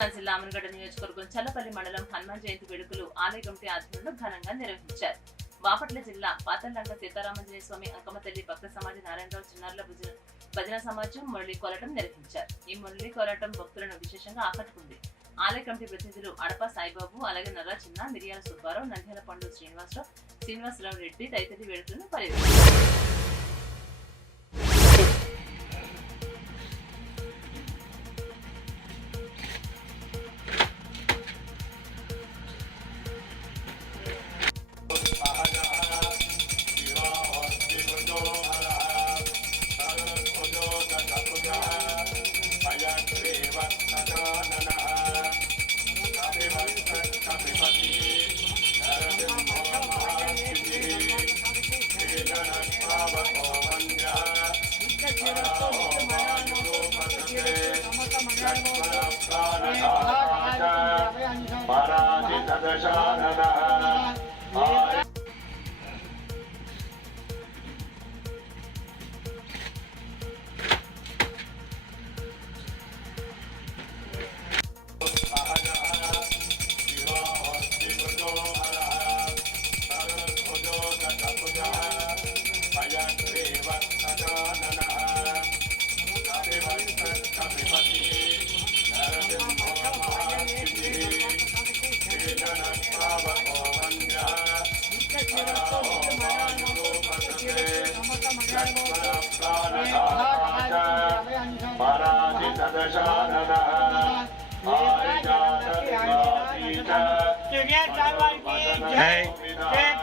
జిల్లా అమనగడ్డ నియోజకవర్గం చల్లపల్లి మండలం హనుమాన్ జయంతి వేడుకలు ఆలయ కమిటీ ఆధ్వర్యంలో ఘనంగా నిర్వహించారు. బాపట్ల జిల్లా పాతల్లంక సీతారామాంజనేయ స్వామి అంకమ్మతల్లి భక్త సమాజ నారాయణరావు చిన్నారుల భజన సమాజం మురళీ కోలాటం నిర్వహించారు. ఈ మురళీ కోలాటం భక్తులను విశేషంగా ఆకట్టుకుంది. ఆలయ కమిటీ ప్రతినిధులు అడప సాయిబాబు, అలాగే నర్రా చిన్న, మిరియాల సుబ్బారావు, నంద్యాల పండు శ్రీనివాసరావు రెడ్డి తదితర వేడుకలను పర్యవేక్షించారు. Hey.